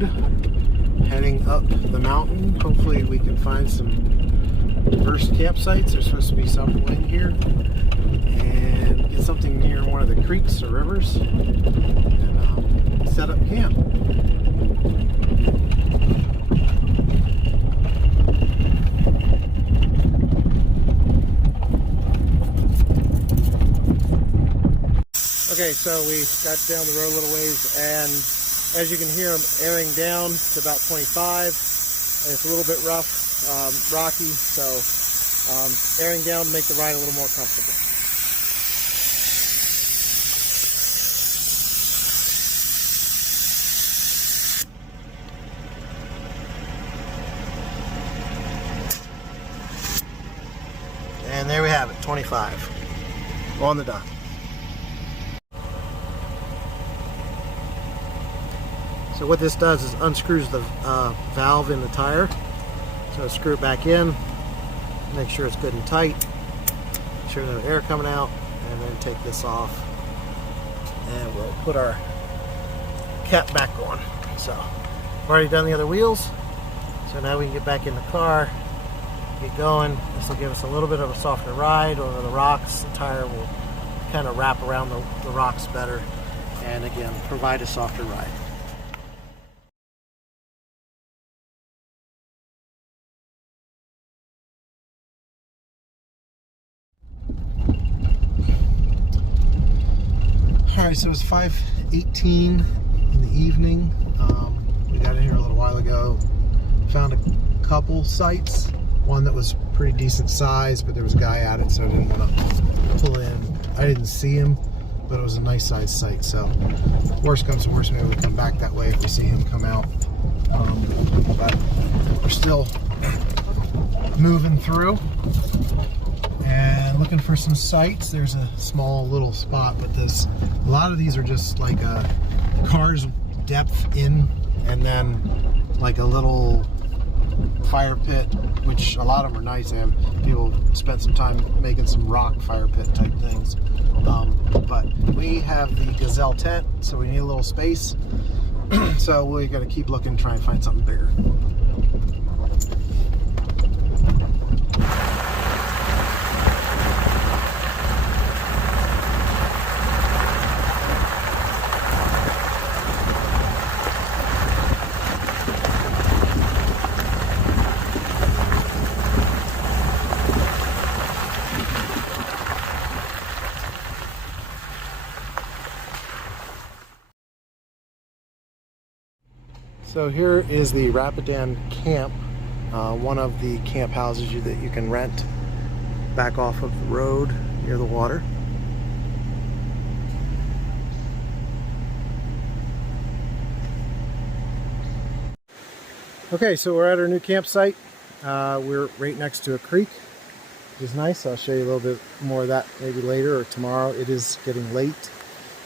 Road, heading up the mountain. Hopefully we can find some first campsites. There's supposed to be several in here, and get something near one of the creeks or rivers, and set up camp. Okay, so we got down the road a little ways, and as you can hear, I'm airing down to about 25. It's a little bit rough, rocky, so airing down to make the ride a little more comfortable. And there we have it, 25 on the dot. So what this does is unscrews the valve in the tire. So screw it back in, make sure it's good and tight, make sure there's no air coming out, and then take this off, and we'll put our cap back on. So I've already done the other wheels, so now we can get back in the car, get going. This will give us a little bit of a softer ride over the rocks. The tire will kind of wrap around the rocks better, and again, provide a softer ride. Alright, so it's 5:18 in the evening. We got in here a little while ago. Found a couple sites. One that was pretty decent size, but there was a guy at it, so I didn't want to pull in. I didn't see him, but it was a nice size site. So, worst comes to worst, maybe we come back that way if we see him come out. But we're still moving through and looking for some sites. There's a small little spot, but a lot of these are just like a car's depth in, and then like a little fire pit, which a lot of them are nice. People spend some time making some rock fire pit type things. But we have the Gazelle tent, so we need a little space. So we got to keep looking, try and find something bigger. So here is the Rapidan camp, one of the camp houses that you can rent back off of the road near the water. Okay, so we're at our new campsite. We're right next to a creek, which is nice. I'll show you a little bit more of that maybe later or tomorrow. It is getting late,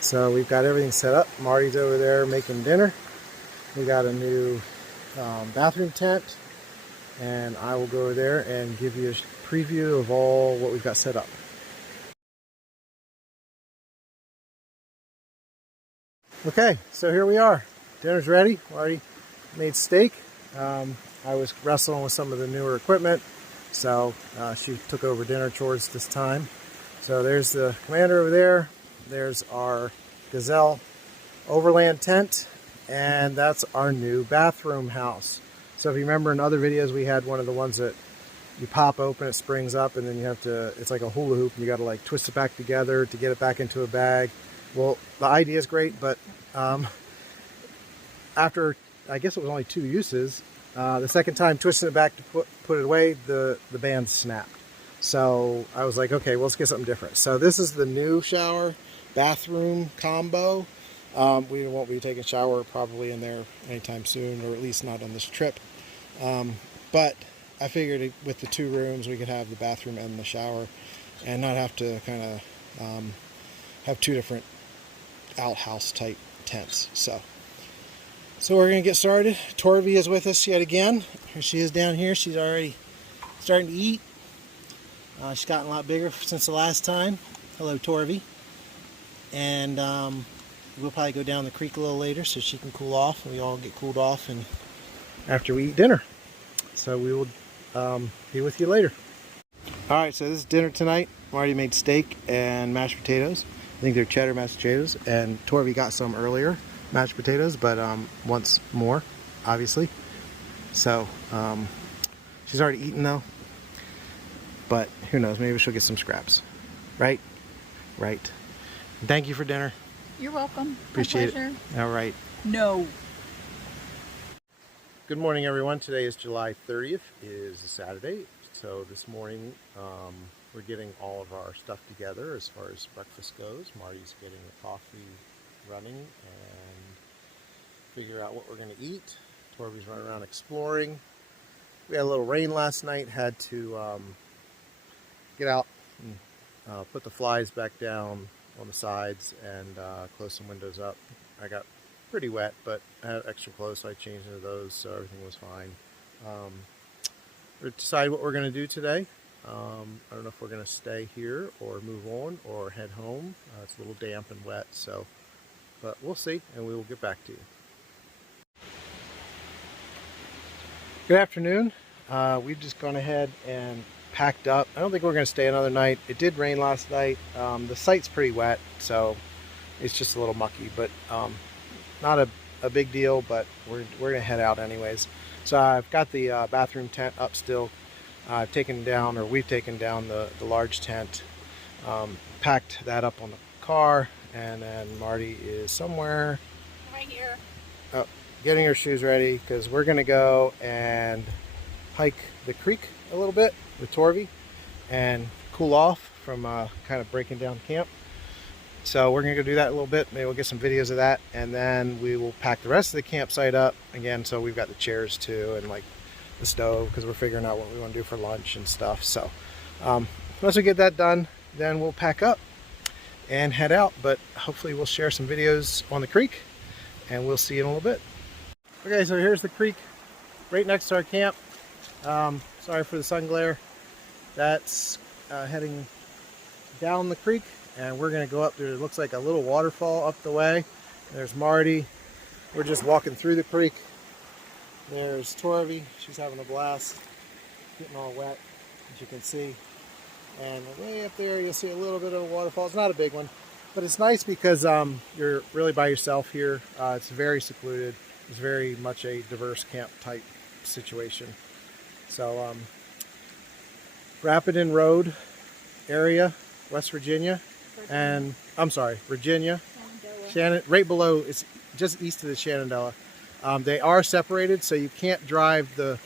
so we've got everything set up. Marty's over there making dinner. We got a new bathroom tent, and I will go over there and give you a preview of all what we've got set up. Okay, so here we are. Dinner's ready. Already made steak. I was wrestling with some of the newer equipment, so she took over dinner chores this time. So there's the commander over there. There's our Gazelle Overland tent. And that's our new bathroom house. So if you remember in other videos, we had one of the ones that you pop open, it springs up, and then you have to, it's like a hula hoop, and you got to like twist it back together to get it back into a bag. Well, the idea is great, but after, I guess it was only 2 uses, the second time twisting it back to put it away, the band snapped. So I was like, okay, well, let's get something different. So this is the new shower bathroom combo. We won't be taking a shower probably in there anytime soon, or at least not on this trip. But I figured with the 2 rooms, we could have the bathroom and the shower and not have to kind of have 2 different outhouse type tents. So we're going to get started. Torvi is with us yet again. Here she is down here. She's already starting to eat. She's gotten a lot bigger since the last time. Hello, Torvi. And we'll probably go down the creek a little later so she can cool off, and we all get cooled off and after we eat dinner. So we will be with you later. All right, so this is dinner tonight. Marty made steak and mashed potatoes. I think they're cheddar mashed potatoes, and Torvi got some earlier, mashed potatoes, but wants more, obviously. So she's already eaten though, but who knows, maybe she'll get some scraps. Right? Right. And thank you for dinner. You're welcome. Appreciate it. All right. No. Good morning, everyone. Today is July 30th. It is a Saturday. So this morning we're getting all of our stuff together as far as breakfast goes. Marty's getting the coffee running and figure out what we're going to eat. Torby's running around exploring. We had a little rain last night. Had to get out and put the flies back down on the sides and close some windows up. I got pretty wet, but I had extra clothes, so I changed into those, so everything was fine. We'll decide what we're going to do today. I don't know if we're going to stay here or move on or head home. It's a little damp and wet, so, but we'll see, and we will get back to you. Good afternoon. We've just gone ahead and packed up. I don't think we're going to stay another night. It did rain last night. The site's pretty wet, so it's just a little mucky, but not a big deal, but we're going to head out anyways. So I've got the bathroom tent up still. I've taken down, or we've taken down the large tent, packed that up on the car, and then Marty is somewhere Right here. Getting her shoes ready because we're going to go and hike the creek a little bit with Torvi and cool off from kind of breaking down camp. So we're going to go do that a little bit. Maybe we'll get some videos of that, and then we will pack the rest of the campsite up again. So we've got the chairs too, and like the stove, because we're figuring out what we want to do for lunch and stuff. So once we get that done, then we'll pack up and head out. But hopefully we'll share some videos on the creek, and we'll see you in a little bit. Okay, so here's the creek right next to our camp. Sorry for the sun glare. That's heading down the creek, and we're going to go up there. It looks like a little waterfall up the way. There's Marty. We're just walking through the creek. There's Torvi. She's having a blast, getting all wet, as you can see. And way up there, you'll see a little bit of a waterfall. It's not a big one, but it's nice because you're really by yourself here. It's very secluded. It's very much a diverse camp type situation. So Rapidan Road area, West Virginia, and I'm sorry, Virginia, right below, it's just east of the Shenandoah. They are separated, so you can't drive the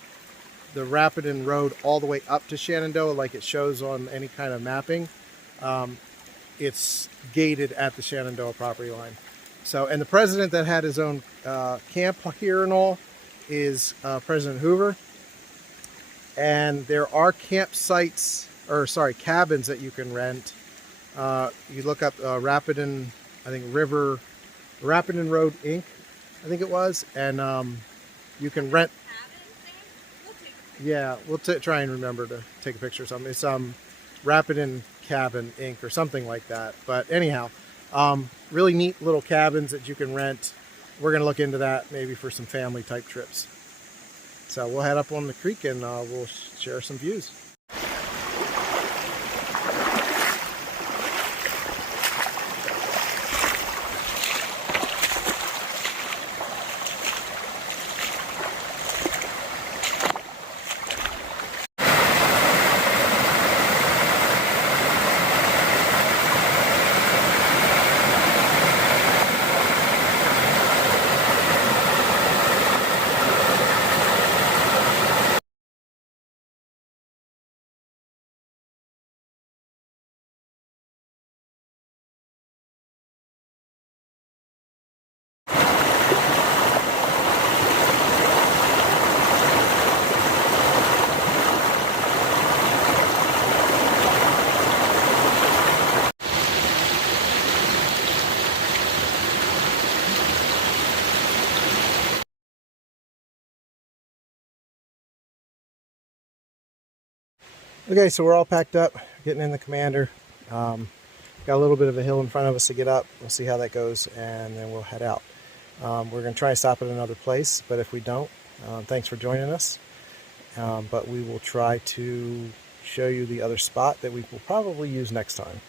Rapidan Road all the way up to Shenandoah like it shows on any kind of mapping. It's gated at the Shenandoah property line. So, and the president that had his own camp here and all is President Hoover. And there are campsites, or sorry, cabins that you can rent. You look up Rapidan, I think Rapidan Road Inc., I think it was, and you can rent. Yeah, we'll try and remember to take a picture or something. It's Rapidan Cabin Inc. or something like that. But anyhow, really neat little cabins that you can rent. We're going to look into that maybe for some family type trips. So we'll head up on the creek and we'll share some views. Okay, so we're all packed up, getting in the Commander. Got a little bit of a hill in front of us to get up. We'll see how that goes, and then we'll head out. We're going to try to stop at another place, but if we don't, thanks for joining us. But we will try to show you the other spot that we will probably use next time.